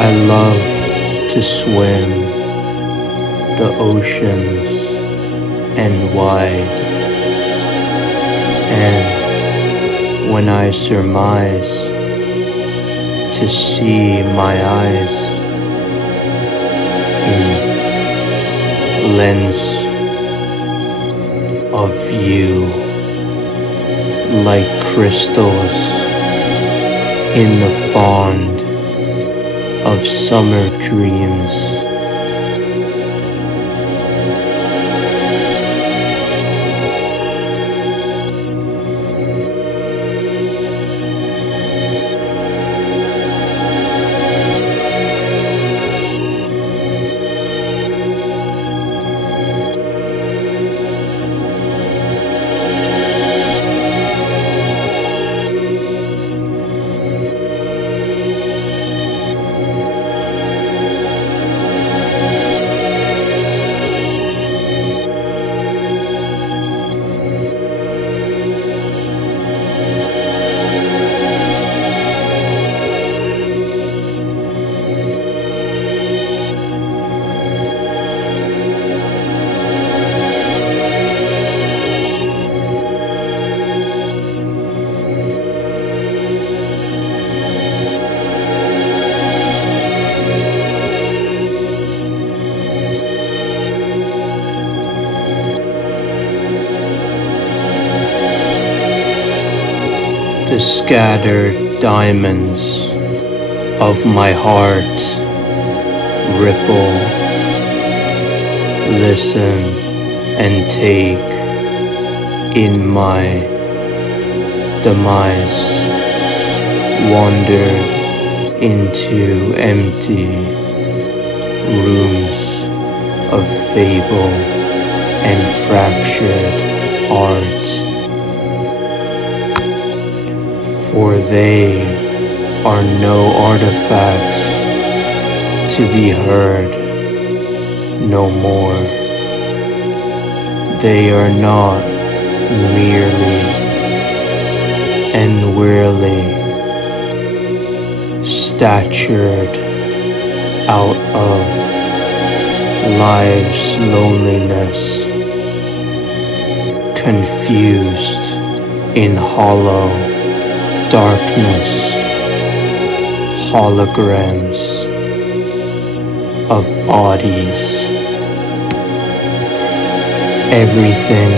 I love to swim the oceans and wide, and when I surmise to see my eyes in lens of you like crystals in the fond of summer dreams. The scattered diamonds of my heart ripple, listen and take in my demise, wandered into empty rooms of fable and fractured art. For they are no artifacts to be heard no more. They are not merely and wearily statured out of life's loneliness, confused in hollow darkness, holograms of bodies. Everything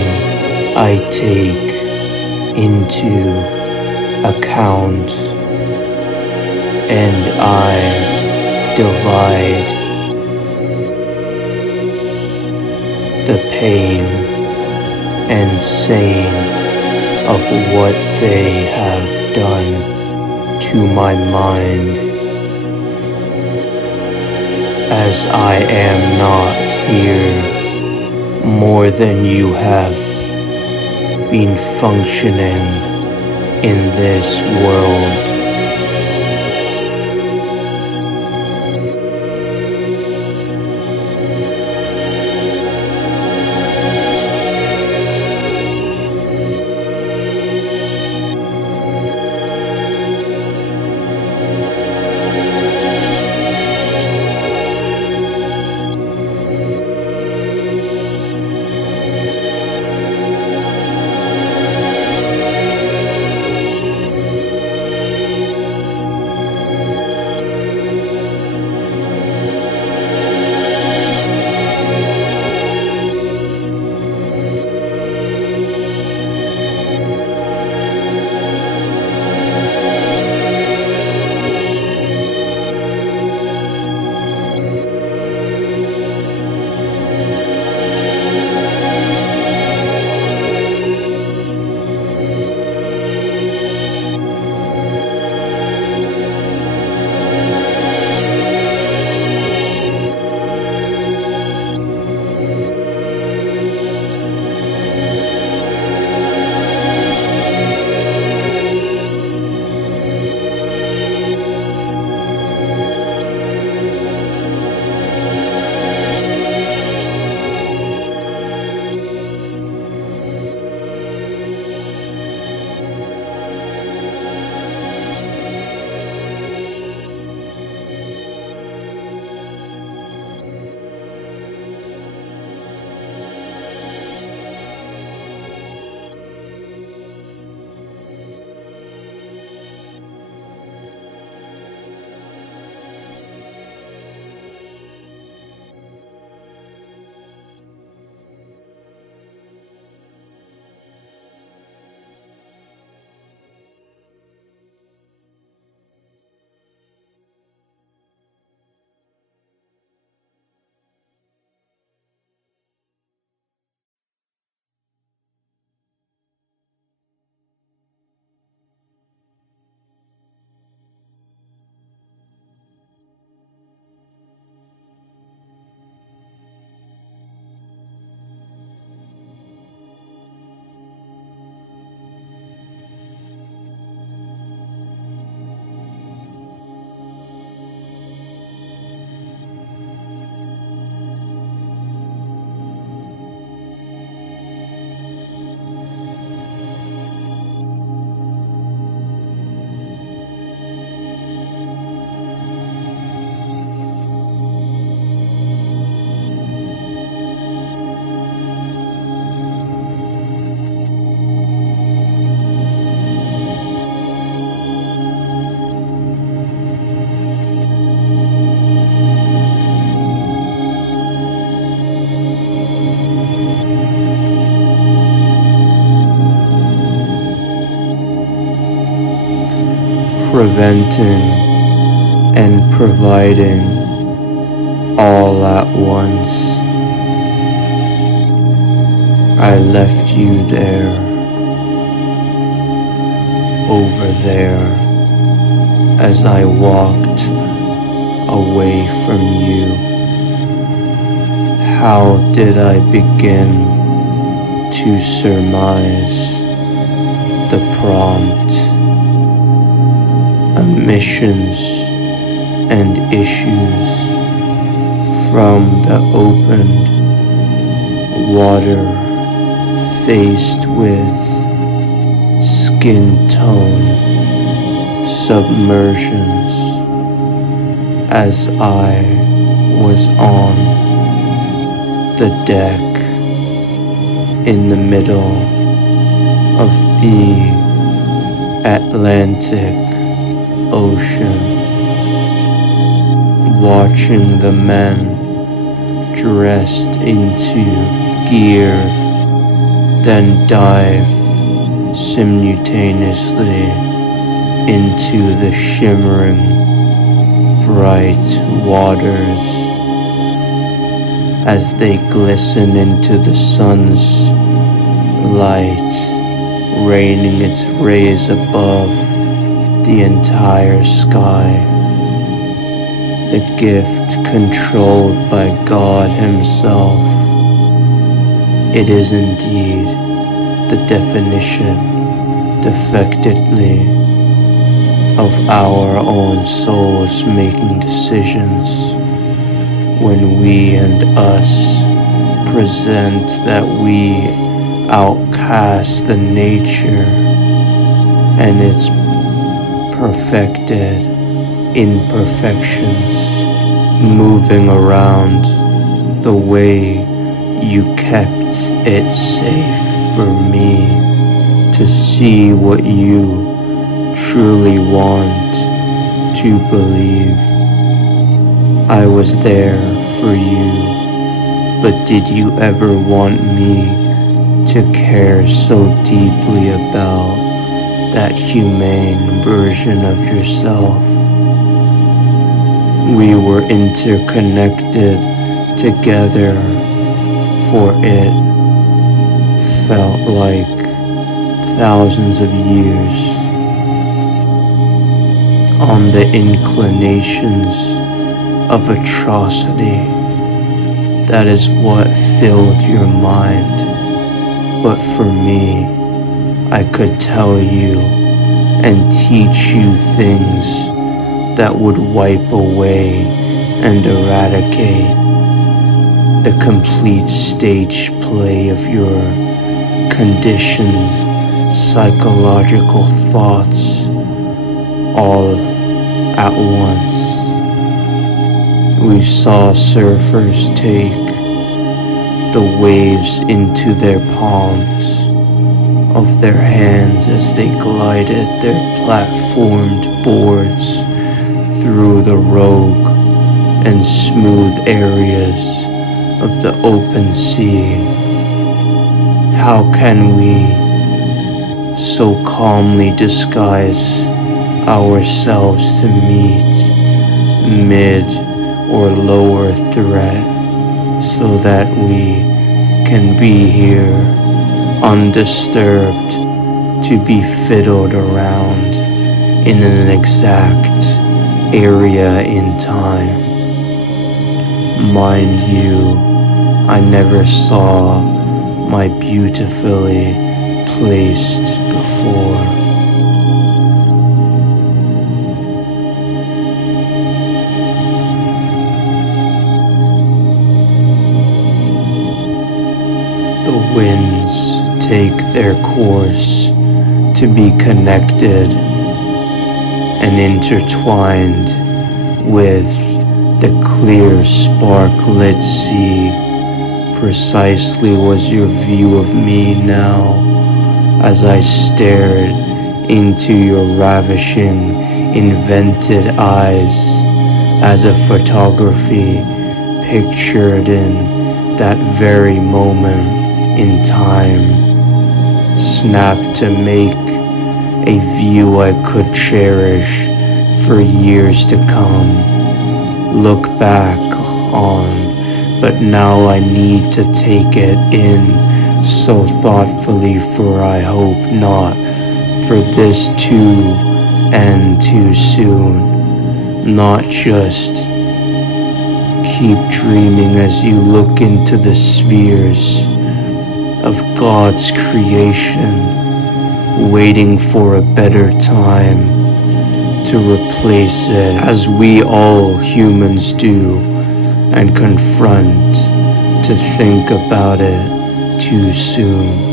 I take into account, and I divide the pain and saying of what they have done to my mind, as I am not here more than you have been functioning in this world. preventing and providing all at once. I left you there, over there, as I walked away from you. How did I begin to surmise the prompt, omissions and issues from the opened water faced with skin tone submersions as I was on the deck in the middle of the Atlantic Ocean, watching the men dressed into gear then dive simultaneously into the shimmering bright waters as they glisten into the sun's light, raining its rays above the entire sky. The gift controlled by God Himself. It is indeed the definition, defectedly, of our own souls making decisions when we and us present that we outcast the nature and its perfected imperfections, moving around the way you kept it safe for me to see what you truly want to believe. I was there for you, but did you ever want me to care so deeply about that humane version of yourself? We were interconnected together, for it felt like thousands of years on the inclinations of atrocity. That is what filled your mind. But for me, I could tell you and teach you things that would wipe away and eradicate the complete stage play of your conditioned psychological thoughts all at once. We saw surfers take the waves into their palms of their hands as they glided their platformed boards through the rogue and smooth areas of the open sea. How can we so calmly disguise ourselves to meet mid or lower threat so that we can be here undisturbed to be fiddled around in an exact area in time? Mind you, I never saw my beautifully placed before. The winds take their course to be connected and intertwined with the clear spark-lit sea. Precisely was your view of me now, as I stared into your ravishing, invented eyes, as a photography pictured in that very moment in time, snapped to make a view I could cherish for years to come, look back on, but now I need to take it in so thoughtfully, for I hope not for this to end too soon. Not just keep dreaming as you look into the spheres of God's creation, waiting for a better time to replace it, as we all humans do, and confront to think about it too soon.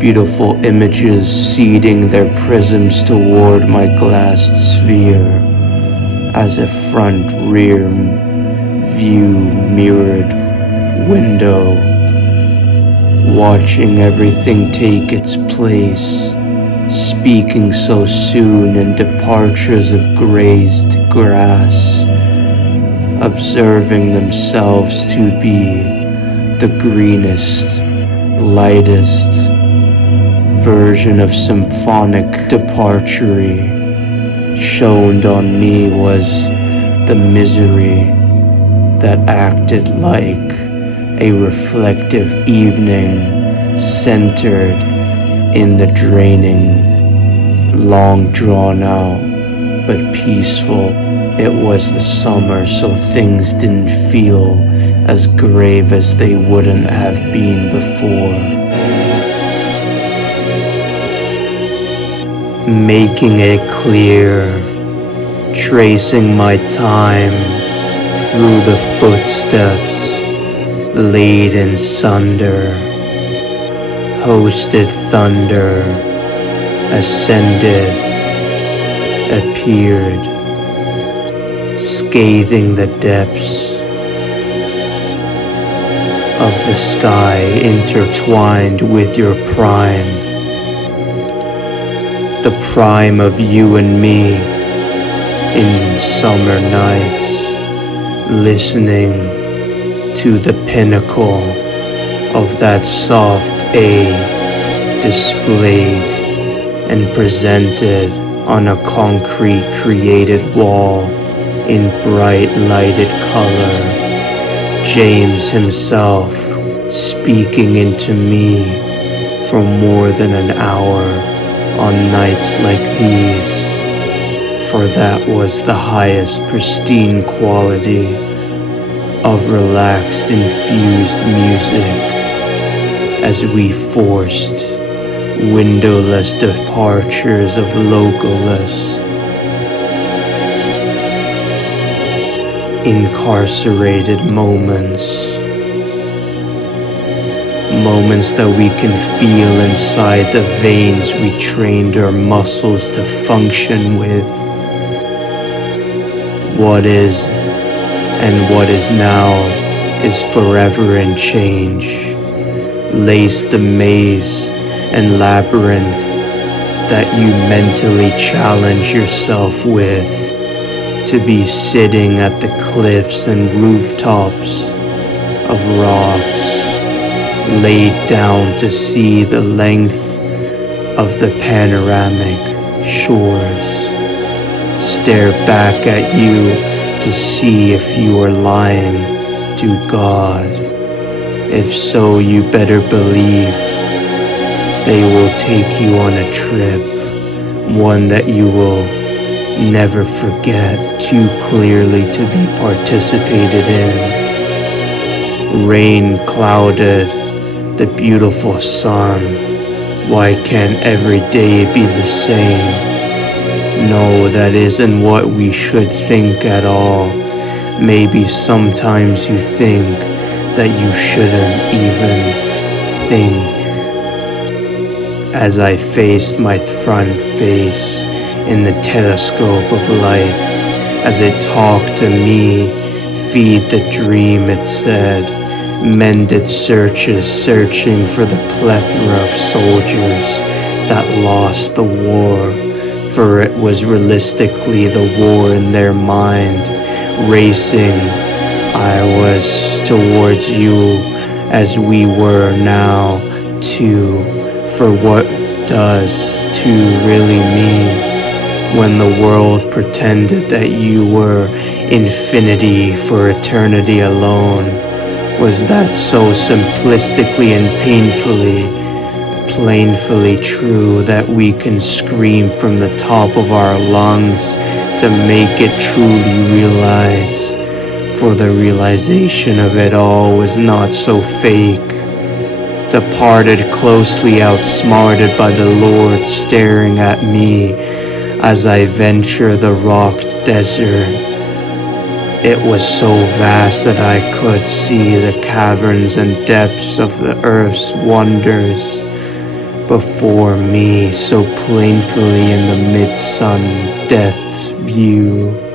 Beautiful images seeding their prisms toward my glassed sphere, as a front rear view mirrored window, watching everything take its place, speaking so soon in departures of grazed grass, observing themselves to be the greenest, lightest version of symphonic departure. Shoned on me was the misery that acted like a reflective evening, centered in the draining, long drawn out but peaceful. It was the summer, so things didn't feel as grave as they wouldn't have been before. Making it clear, tracing my time through the footsteps laid in sunder, hosted thunder, ascended, appeared, scathing the depths of the sky, intertwined with your prime, the prime of you and me in summer nights, listening to the pinnacle of that soft A displayed and presented on a concrete created wall in bright lighted color. James himself speaking into me for more than an hour on nights like these, for that was the highest pristine quality of relaxed infused music, as we forced windowless departures of logoless, incarcerated moments that we can feel inside the veins we trained our muscles to function with. What is and what is now is forever in change. Lace the maze and labyrinth that you mentally challenge yourself with, to be sitting at the cliffs and rooftops of rocks, laid down to see the length of the panoramic shores, stare back at you to see if you are lying to God. If so, you better believe they will take you on a trip, one that you will never forget too clearly to be participated in. Rain clouded the beautiful sun. Why can't every day be the same? No, that isn't what we should think at all. Maybe sometimes you think that you shouldn't even think. As I faced my front face in the telescope of life, as it talked to me, feed the dream, it said, mended searches, searching for the plethora of soldiers that lost the war, for it was realistically the war in their mind. Racing, I was towards you as we were now, too, For what does two really mean when the world pretended that you were infinity for eternity alone? Was that so simplistically and plainfully true that we can scream from the top of our lungs to make it truly realize? For the realization of it all was not so fake. Departed closely outsmarted by the Lord staring at me as I venture the rocked desert. It was so vast that I could see the caverns and depths of the earth's wonders before me so plainly in the mid-sun depths view.